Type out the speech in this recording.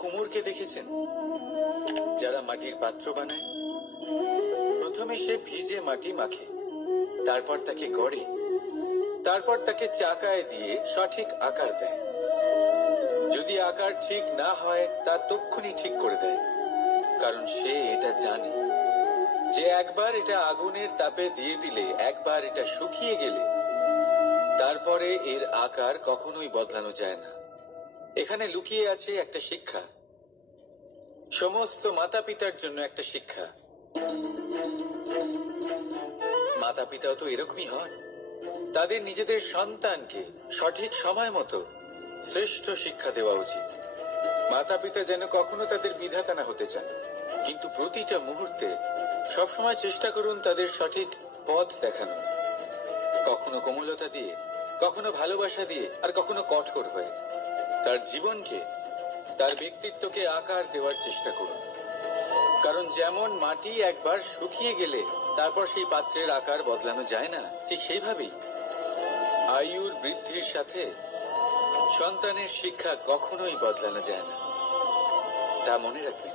কুমোরকে দেখেছেন যারা মাটির পাত্র বানায়? প্রথমে সে ভিজে মাটি মাখে, তারপর তাকে গড়ে, তারপর তাকে চাকায় দিয়ে সঠিক আকার দেয়। যদি আকার ঠিক না হয় তা তক্ষুনি ঠিক করে দেয়, কারণ সে এটা জানে যে একবার এটা আগুনের তাপে দিয়ে দিলে, একবার এটা শুকিয়ে গেলে তারপরে এর আকার কখনোই বদলানো যায় না। এখানে লুকিয়ে আছে একটা শিক্ষা, সমস্ত মাতা পিতার জন্য একটা শিক্ষা। মাতা পিতাও তো এরকমই হন, তাদের নিজেদের সন্তানকে সঠিক সময় মতো শ্রেষ্ঠ শিক্ষা দেওয়া উচিত। মাতা পিতা যেন কখনো তাদের বিধাতা না হতে চান, কিন্তু প্রতিটা মুহূর্তে সবসময় চেষ্টা করুন তাদের সঠিক পথ দেখানো, কখনো কোমলতা দিয়ে, কখনো ভালোবাসা দিয়ে, আর কখনো কঠোর হয়ে। তার জীবনকে, তার ব্যক্তিত্বকে আকার দেওয়ার চেষ্টা করুন, কারণ যেমন মাটি একবার শুকিয়ে গেলে তারপর সেই পাত্রের আকার বদলানো যায় না, ঠিক সেইভাবেই আয়ুর বৃদ্ধির সাথে সন্তানের শিক্ষা কখনোই বদলানো যায় না। তা মনে রাখবেন।